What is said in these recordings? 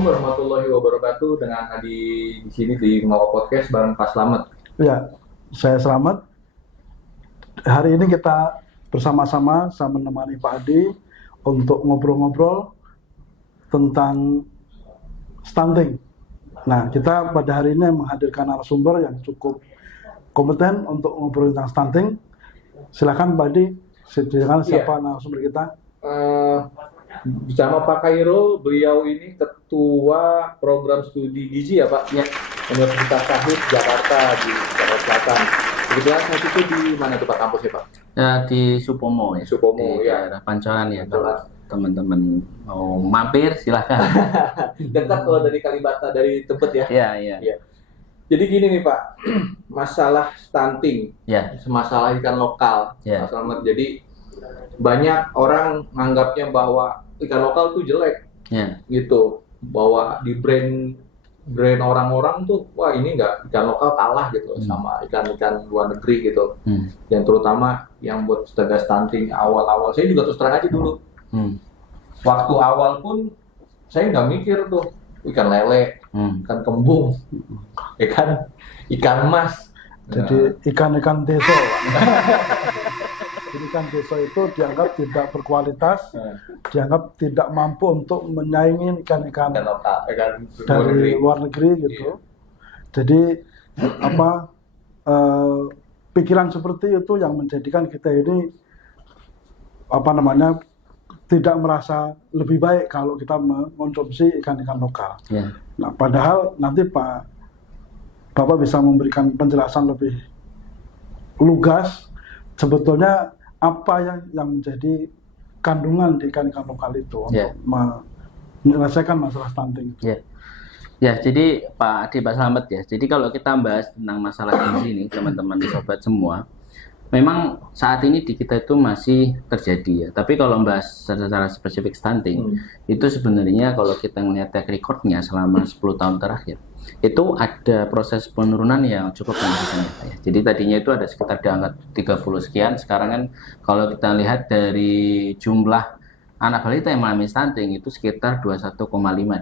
Assalamualaikum warahmatullahi wabarakatuh. Dengan Adi di sini di Ngawa Podcast bareng Pak Slamet. Ya, saya Slamet. Hari ini kita bersama-sama saya menemani Pak Adi untuk ngobrol-ngobrol tentang stunting. Nah, kita pada hari ini menghadirkan narasumber yang cukup kompeten untuk ngobrol tentang stunting. Silakan Pak Adi, silakan siapa narasumber kita? Bersama Pak Khairul, beliau ini ketua program studi gizi ya Pak, ya. Universitas Syahid Jakarta di Jakarta Selatan. Kebetulan saat itu di mana tuh Pak kampusnya Pak? Ya di Supomo ya. Supomo di ya. Daerah Pancoran ya. Kalau teman-teman mau mampir silahkan. Dekat kalau dari Kalibata, dari Tebet ya. Iya. Ya. Jadi gini nih Pak, masalah stunting, Ya. masalah ikan lokal, Ya. Pak Slamet. Jadi banyak orang menganggapnya bahwa ikan lokal tuh jelek, Ya. gitu. Bahwa di brand orang-orang tuh, wah ini nggak, ikan lokal kalah gitu sama ikan-ikan luar negeri gitu. Yang terutama yang buat cegah stunting awal-awal, saya juga terus terang aja dulu. Waktu awal pun saya nggak mikir tuh ikan lele, ikan kembung, ikan mas. Jadi ikan-ikan deso. Jadi ikan deso itu dianggap tidak berkualitas, dianggap tidak mampu untuk menyaingi ikan-ikan lokal, dari luar negeri gitu. Jadi pikiran seperti itu yang menjadikan kita ini tidak merasa lebih baik kalau kita mengkonsumsi ikan-ikan lokal. Ya. Nah, padahal nanti Bapak bisa memberikan penjelasan lebih lugas sebetulnya apa yang menjadi kandungan di ikan-ikan lokal itu untuk menyelesaikan masalah stunting itu. Ya, jadi Pak Adi, Pak Slamet ya. Jadi kalau kita bahas tentang masalah gizi ini, teman-teman sobat semua, memang saat ini di kita itu masih terjadi ya. Tapi kalau bahas secara spesifik stunting, itu sebenarnya kalau kita melihat track record-nya selama 10 tahun terakhir, itu ada proses penurunan yang cukup signifikan ya. Jadi tadinya itu ada sekitar diangkat 30 sekian, sekarang kan kalau kita lihat dari jumlah anak balita yang mengalami stunting itu sekitar 21,5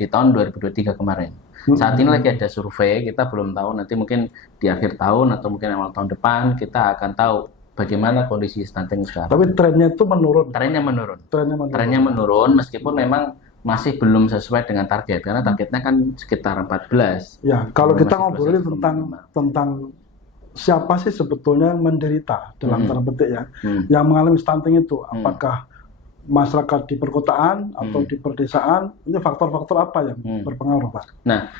di tahun 2023 kemarin. Saat ini lagi ada survei, kita belum tahu, nanti mungkin di akhir tahun atau mungkin awal tahun depan kita akan tahu bagaimana kondisi stunting sekarang. Tapi trennya itu menurun. Trennya menurun meskipun memang masih belum sesuai dengan target, karena targetnya kan sekitar 14. Ya, kalau kita ngobrolin tentang siapa sih sebetulnya yang menderita dalam tanda petik ya, yang mengalami stunting itu, apakah masyarakat di perkotaan atau di perdesaan, ini faktor-faktor apa yang berpengaruh Pak? Nah,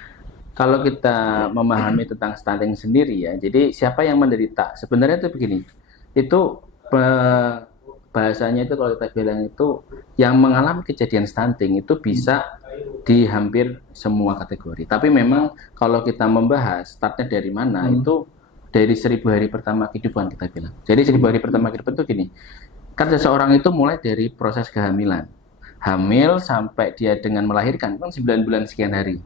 kalau kita memahami tentang stunting sendiri ya, jadi siapa yang menderita? Sebenarnya itu begini, itu bahasanya itu kalau kita bilang itu yang mengalami kejadian stunting itu bisa di hampir semua kategori. Tapi memang kalau kita membahas startnya dari mana, itu dari 1000 hari pertama kehidupan kita bilang. Jadi 1000 hari pertama kehidupan itu gini, kan seseorang itu mulai dari proses kehamilan. Hamil sampai dia dengan melahirkan kan 9 bulan sekian hari.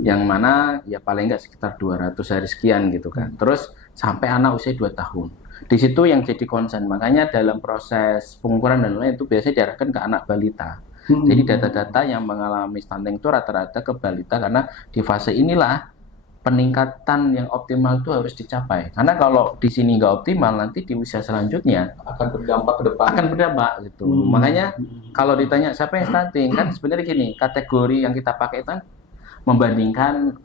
Yang mana ya paling enggak sekitar 200 hari sekian gitu kan. Terus sampai anak usia 2 tahun. Di situ yang jadi concern. Makanya dalam proses pengukuran dan lain itu biasanya diarahkan ke anak balita. Jadi data-data yang mengalami stunting itu rata-rata ke balita, karena di fase inilah peningkatan yang optimal itu harus dicapai. Karena kalau di sini nggak optimal, nanti di usia selanjutnya akan berdampak ke depan. Akan berdampak gitu. Makanya kalau ditanya siapa yang stunting, kan sebenarnya gini, kategori yang kita pakai itu kan membandingkan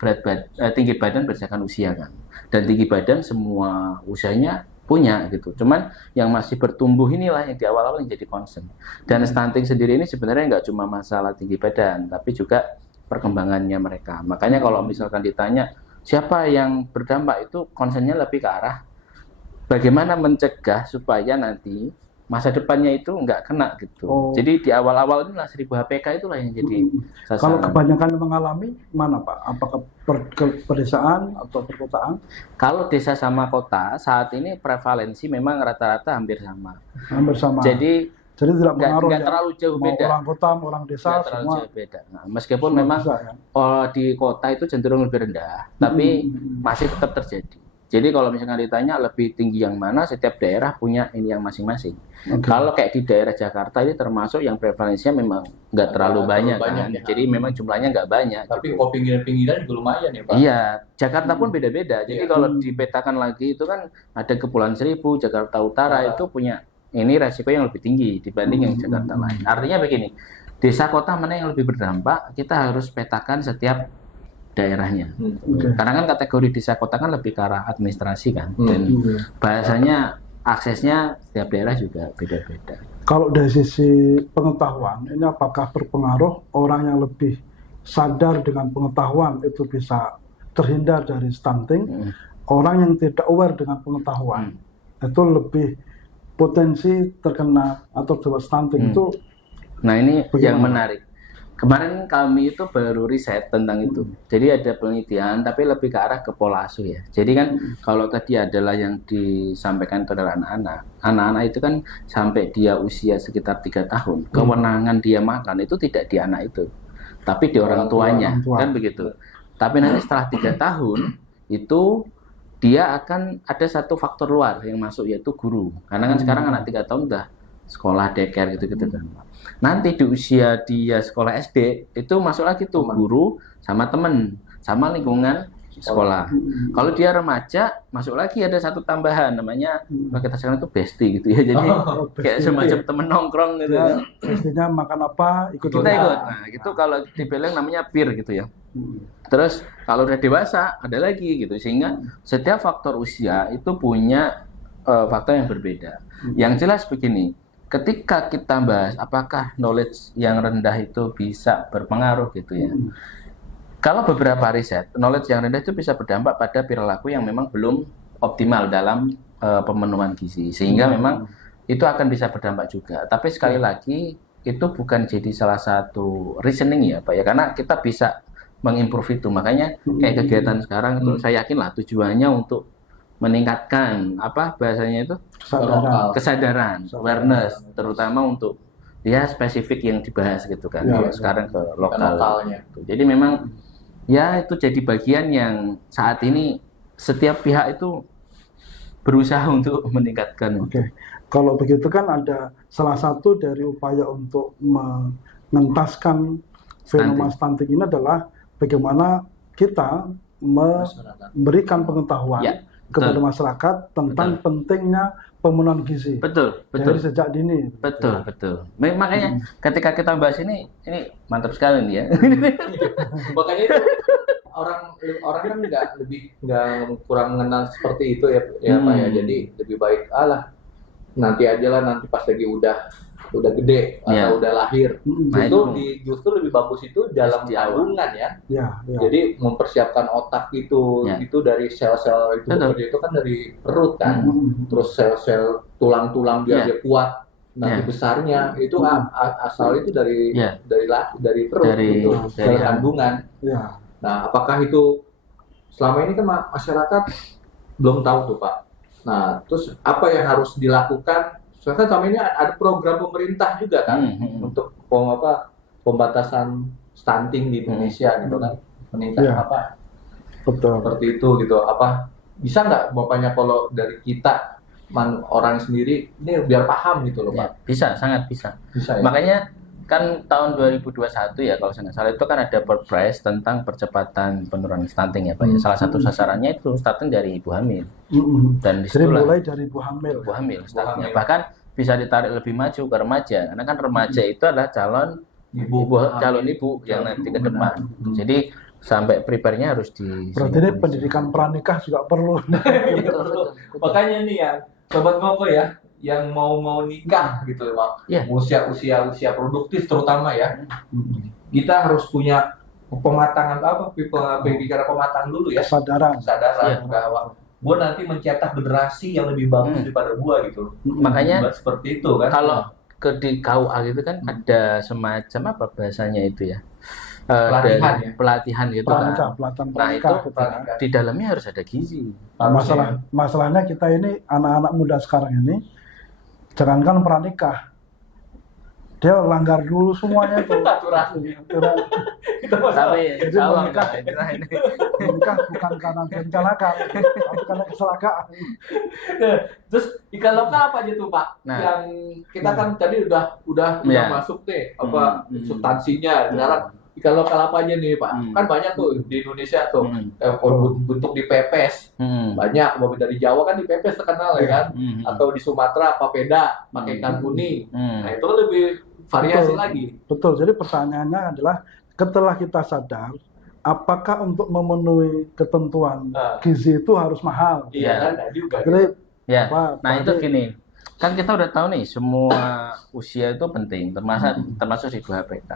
tinggi badan berdasarkan usia kan. Dan tinggi badan semua usianya punya gitu. Cuman yang masih bertumbuh inilah yang di awal-awal yang jadi concern. Dan stunting sendiri ini sebenarnya nggak cuma masalah tinggi badan, tapi juga perkembangannya mereka. Makanya kalau misalkan ditanya siapa yang berdampak, itu concernnya lebih ke arah bagaimana mencegah supaya nanti masa depannya itu nggak kena gitu. Jadi di awal-awal inilah 1000 HPK itulah yang jadi sasaran. Kalau kebanyakan yang mengalami mana Pak? Apakah pedesaan atau perkotaan? Kalau desa sama kota saat ini prevalensi memang rata-rata hampir sama. Hampir sama. Jadi tidak pengaruh nggak terlalu jauh mau beda. Orang kota, orang desa, semua jauh beda. Nah, meskipun memang bisa, ya? di kota itu cenderung lebih rendah, tapi masih tetap terjadi. Jadi kalau misalkan ditanya lebih tinggi yang mana, setiap daerah punya ini yang masing-masing. Kalau kayak di daerah Jakarta ini termasuk yang prevalensinya memang nggak terlalu banyak kan. ya. Jadi memang jumlahnya nggak banyak. Tapi gitu. kok pinggiran-pinggiran juga lumayan ya Pak? Iya, Jakarta pun beda-beda. Jadi Iya. kalau dipetakan lagi itu kan ada Kepulauan Seribu, Jakarta Utara itu punya ini resiko yang lebih tinggi dibanding yang Jakarta lain. Artinya begini, desa kota mana yang lebih berdampak, kita harus petakan setiap daerahnya. Karena kan kategori desa kota kan lebih ke arah administrasi kan, dan bahasanya aksesnya setiap daerah juga beda-beda. Kalau dari sisi pengetahuan, ini apakah berpengaruh orang yang lebih sadar dengan pengetahuan itu bisa terhindar dari stunting? Orang yang tidak aware dengan pengetahuan itu lebih potensi terkena atau terkena stunting itu. Nah ini bagaimana? yang menarik. Kemarin kami itu baru riset tentang itu. Jadi ada penelitian, tapi lebih ke arah ke pola asuh ya. Jadi kan kalau tadi adalah yang disampaikan itu adalah anak-anak. Anak-anak itu kan sampai dia usia sekitar 3 tahun, kewenangan dia makan itu tidak di anak itu, tapi di orang tuanya, kan begitu. Tapi nanti setelah 3 tahun itu dia akan ada satu faktor luar yang masuk, yaitu guru. Karena kan sekarang anak 3 tahun udah sekolah daycare gitu-gitu kan. Nanti di usia dia sekolah SD itu masuk lagi tuh guru sama temen sama lingkungan sekolah. Kalau dia remaja masuk lagi ada satu tambahan namanya kalau kita sekarang itu bestie gitu ya. Jadi kayak semacam temen nongkrong gitu. Ya, pastinya makan apa ikut Kita ikut. Nah, itu kalau dibilang namanya peer gitu ya. Terus kalau udah dewasa ada lagi gitu, sehingga setiap faktor usia itu punya faktor yang berbeda. Yang jelas begini, ketika kita bahas apakah knowledge yang rendah itu bisa berpengaruh gitu ya. Kalau beberapa riset, knowledge yang rendah itu bisa berdampak pada perilaku yang memang belum optimal dalam pemenuhan gizi, sehingga memang itu akan bisa berdampak juga. Tapi sekali lagi itu bukan jadi salah satu reasoning ya Pak ya, karena kita bisa mengimprove itu. Makanya kayak kegiatan sekarang itu saya yakin lah tujuannya untuk meningkatkan apa bahasanya itu kesadaran, awareness, terutama untuk ya spesifik yang dibahas gitu kan. Kalau sekarang ke lokalnya. Jadi memang ya itu jadi bagian yang saat ini setiap pihak itu berusaha untuk meningkatkan. Kalau begitu kan ada salah satu dari upaya untuk mengentaskan fenomena stunting ini adalah bagaimana kita memberikan pengetahuan kepada masyarakat tentang pentingnya pemenuhan gizi. Betul. Dari sejak dini. Betul. Makanya ketika kita bahas ini mantap sekali nih ya. Makanya itu orang kan nggak kurang mengenal seperti itu ya Pak ya. Jadi lebih baik nanti pas lagi udah gede atau udah lahir. Justru lebih bagus itu dalam kandungan ya. Jadi mempersiapkan otak itu dari sel-sel itu kan dari perut kan. Terus sel-sel tulang-tulang biar dia kuat. Nanti besarnya itu asal itu dari perut itu dari kandungan. Nah, apakah itu selama ini kan masyarakat belum tahu tuh Pak. Nah, terus apa yang harus dilakukan? Soalnya kan selama ini ada program pemerintah juga kan untuk pembatasan stunting di Indonesia gitu kan, meningkat apa? Betul. Seperti itu gitu. Apa bisa nggak Bapaknya kalau dari kita orang sendiri ini biar paham gitu loh Pak? Bisa, sangat bisa. Bisa ya? Makanya kan tahun 2021 ya kalau saya nggak salah itu kan ada Perpres tentang percepatan penurunan stunting ya Pak. Salah satu sasarannya itu starting dari ibu hamil. Dan disitulah mulai dari ibu hamil startnya. Bahkan bisa ditarik lebih maju ke remaja, karena kan remaja itu adalah calon ibu yang nanti ke depan. Jadi sampai prepare-nya harus berarti ini pendidikan pranikah juga perlu. Makanya nih ya Sobat Ngoko ya, yang mau nikah gitu Pak, usia produktif terutama ya, kita harus punya pematangan pikiran pematang dulu ya, kesadaran bahwa gue nanti mencetak generasi yang lebih bagus daripada gue gitu. Makanya seperti itu kan. Kalau di KUA gitu kan ada semacam apa bahasanya itu ya, pelatihan gitu kan. Nah itu di dalamnya harus ada gizi. Masalahnya kita ini anak-anak muda sekarang ini jangankan pranikah, Dia langgar dulu semuanya tuh. Aturan. Aturan. Itu masalah. Tapi Jadi insya Allah menikah. enggak, ini. Menikah bukan karena direncanakan, tapi karena kecelakaan. Nah, terus ikan lokal apa aja tuh Pak? Nah. Yang kita kan tadi udah Ya. masuk nih apa Hmm. substansinya. Sekarang ikan lokal apa aja nih Pak? Kan banyak tuh di Indonesia tuh. Bentuk dipepes. Banyak, mau dari Jawa kan dipepes terkenal ya kan? Atau di Sumatera papeda pakai ikan kuning. Nah, itu kan lebih variasi Betul. lagi. Betul. Jadi pertanyaannya adalah setelah kita sadar, apakah untuk memenuhi ketentuan gizi itu harus mahal? Iya kan? Nah, juga. Jadi Ya, Pak nah itu Ade, gini, kan kita udah tahu nih semua usia itu penting, termasuk di HPK.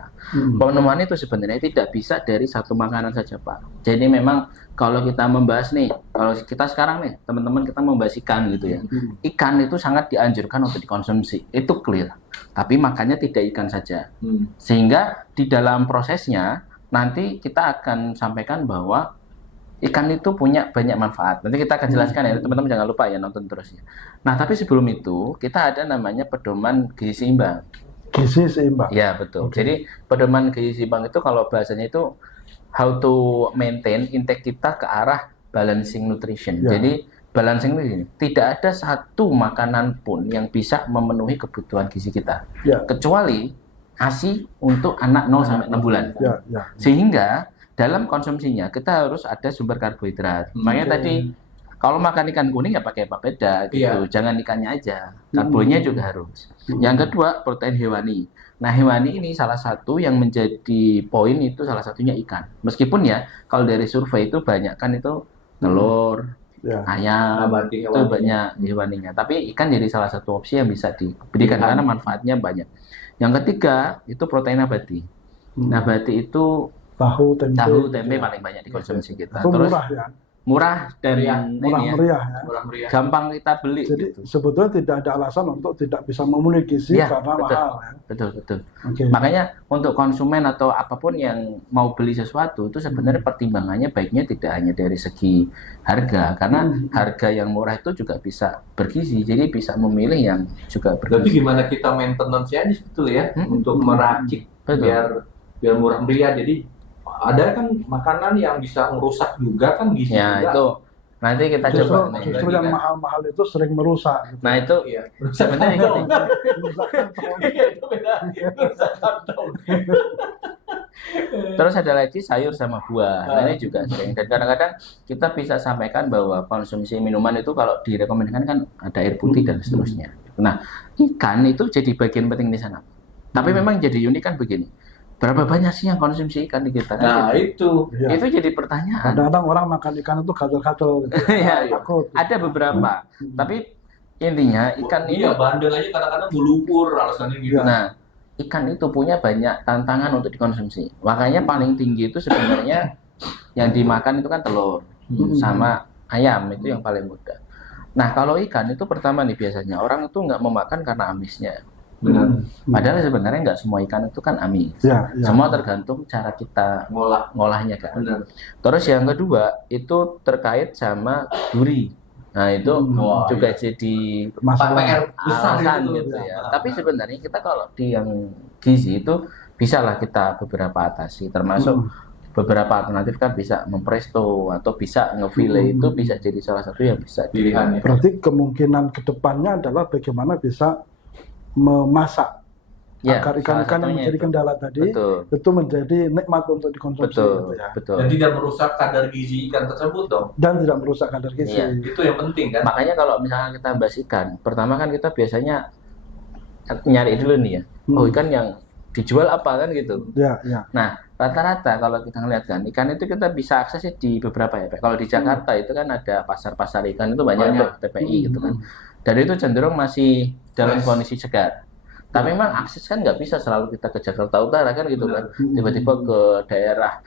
Pemenuhan itu sebenarnya tidak bisa dari satu makanan saja Pak. Jadi memang kalau kita membahas nih, kalau kita sekarang nih teman-teman kita membahas ikan gitu ya, ikan itu sangat dianjurkan untuk dikonsumsi, itu clear. Tapi makannya tidak ikan saja, sehingga di dalam prosesnya nanti kita akan sampaikan bahwa ikan itu punya banyak manfaat. Nanti kita akan jelaskan ya, teman-teman jangan lupa ya nonton terus ya. Nah, tapi sebelum itu kita ada namanya pedoman gizi seimbang. gizi seimbang. Ya, betul. Jadi pedoman gizi seimbang itu kalau bahasanya itu how to maintain intake kita ke arah balancing nutrition. Ya. Jadi balancing nutrition, tidak ada satu makanan pun yang bisa memenuhi kebutuhan gizi kita. Ya. Kecuali ASI untuk anak 0 sampai 6 bulan. Ya, ya. Sehingga dalam konsumsinya kita harus ada sumber karbohidrat. Makanya tadi kalau makan ikan kuning ya pakai papeda gitu. Jangan ikannya aja. Karbonya juga harus. Yang kedua, protein hewani. Nah, hewani ini salah satu yang menjadi poin itu salah satunya ikan. Meskipun ya kalau dari survei itu banyak kan itu telur, Ya. ayam, Nabati itu hewani. banyak hewaninya. Tapi ikan jadi salah satu opsi yang bisa diberikan karena manfaatnya banyak. Yang ketiga itu protein nabati. Nabati itu Tahu, tempe. paling banyak dikonsumsi kita. Itu Terus murah ya. murah dan Murah ini ya, meriah ya. Murah meriah. gampang kita beli. Jadi gitu. sebetulnya tidak ada alasan untuk tidak bisa memenuhi gizi Ya, karena betul. mahal ya. Betul. Oke. Makanya untuk konsumen atau apapun yang mau beli sesuatu itu sebenarnya pertimbangannya baiknya tidak hanya dari segi harga, karena harga yang murah itu juga bisa bergizi. Jadi bisa memilih yang juga Tapi bergizi. gimana kita maintenance-nya ini sebetulnya ya untuk meracik Betul. biar murah meriah. Jadi ada kan makanan yang bisa merusak juga kan gizi Ya, juga. itu nanti kita coba nih. Justru yang mahal-mahal itu sering merusak. Gitu. Nah, itu Iya. sebenarnya gini. Merusak kantong. Iya, itu beda. Merusak kantong. Terus ada lagi sayur sama buah. Nah, ini juga sering. Dan kadang-kadang kita bisa sampaikan bahwa konsumsi minuman itu kalau direkomendasikan kan ada air putih dan seterusnya. Nah, ikan itu jadi bagian penting di sana. Tapi memang jadi unik kan begini. Berapa banyak sih yang konsumsi ikan di kita? Nah, itu. Iya. Itu jadi pertanyaan. Kadang-kadang orang makan ikan itu gatel-gatel. Gitu. Ya, Takut. ada beberapa. Tapi intinya ikan ini, Iya, bandeng aja kadang-kadang melupur alasannya gitu. nah, ikan itu punya banyak tantangan untuk dikonsumsi. Makanya paling tinggi itu sebenarnya yang dimakan itu kan telur sama ayam, itu yang paling mudah. Nah, kalau ikan itu pertama nih biasanya orang itu nggak memakan karena amisnya. Benar. Padahal sebenarnya nggak semua ikan itu kan amis. Ya, ya. Semua tergantung cara kita ngolahnya kan. Benar. Terus yang kedua itu terkait sama duri. Nah, itu Wah, juga iya. jadi Masalah. PR besar alasan itu. gitu ya. Tapi sebenarnya kita kalau di yang gizi itu bisalah kita beberapa atasi, termasuk beberapa alternatif kan bisa mempresto atau bisa ngefile itu bisa jadi salah satu yang bisa Pilihannya. Berarti kemungkinan kedepannya adalah bagaimana bisa memasak Ya, agar ikan-ikan salah yang satunya menjadi itu. kendala tadi Betul. itu menjadi nikmat untuk dikonsumsi. Betul, gitu ya. betul. Dan tidak merusak kadar gizi ikan tersebut dong. Dan tidak merusak kadar gizi. Iya. Itu yang penting kan. Makanya kalau misalnya kita bahas ikan, pertama kan kita biasanya nyari dulu nih ya. Oh, ikan yang dijual apa kan gitu. Ya, ya. Nah, rata-rata kalau kita ngeliat kan, ikan itu kita bisa akses di beberapa ya, Pak. Kalau di Jakarta itu kan ada pasar-pasar ikan itu banyak tuh, TPI gitu kan. Dan itu cenderung masih dalam kondisi segar. Tapi memang akses kan nggak bisa selalu kita ke Jakarta Utara kan gitu kan. Tiba-tiba ke daerah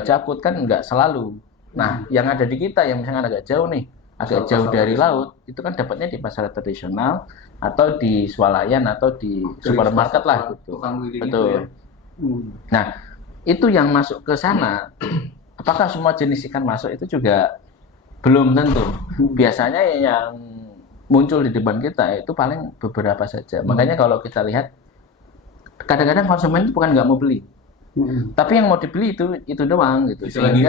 Jakut kan nggak selalu. Nah, yang ada di kita yang misalnya agak jauh nih, agak jauh dari laut, itu kan dapatnya di pasar tradisional atau di swalayan atau di supermarket lah gitu. Betul. Nah, itu yang masuk ke sana. Apakah semua jenis ikan masuk itu juga belum tentu. Biasanya yang muncul di depan kita itu paling beberapa saja. Makanya kalau kita lihat kadang-kadang konsumen itu bukan nggak mau beli, tapi yang mau dibeli itu doang gitu. Itu lagi.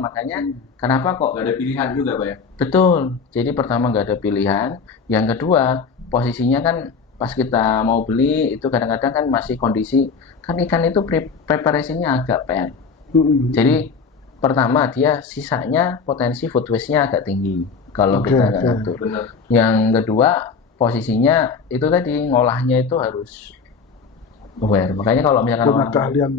Makanya kenapa kok Nggak ada pilihan juga Pak ya? betul. Jadi pertama nggak ada pilihan, yang kedua posisinya kan pas kita mau beli itu kadang-kadang kan masih kondisi kan ikan itu preparasinya agak pen. Jadi pertama dia sisanya potensi food waste-nya agak tinggi kalau kita nggak ngatur. Yang kedua posisinya itu tadi ngolahnya itu harus aware. Makanya kalau misalkan punya keahlian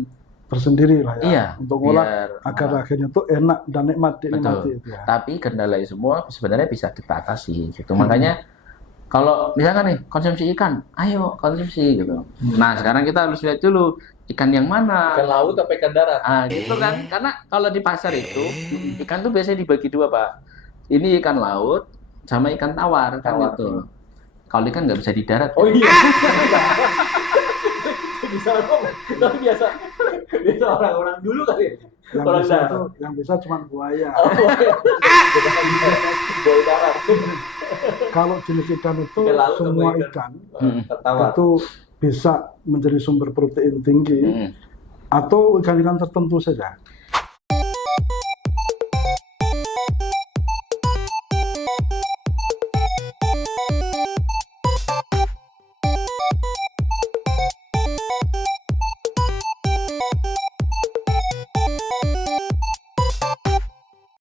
tersendiri lah ya, iya, untuk ngolah agar akhirnya tuh enak dan nikmati itu ya. Tapi kendala semua sebenarnya bisa kita atasi gitu. Makanya kalau misalkan nih konsumsi ikan, ayo konsumsi gitu. Nah sekarang kita harus lihat dulu ikan yang mana. Ikan laut atau ikan darat? Gitu kan. Karena kalau di pasar itu ikan tuh biasanya dibagi dua Pak. Ini ikan laut sama ikan tawar kan gitu. Kalau ikan nggak bisa di darat. Oh iya. Bisa tapi biasa orang-orang dulu kali ya. Yang bisa cuma buaya. Buaya darat. Kalau jenis ikan itu semua ikan itu bisa menjadi sumber protein tinggi atau ikan-ikan tertentu saja.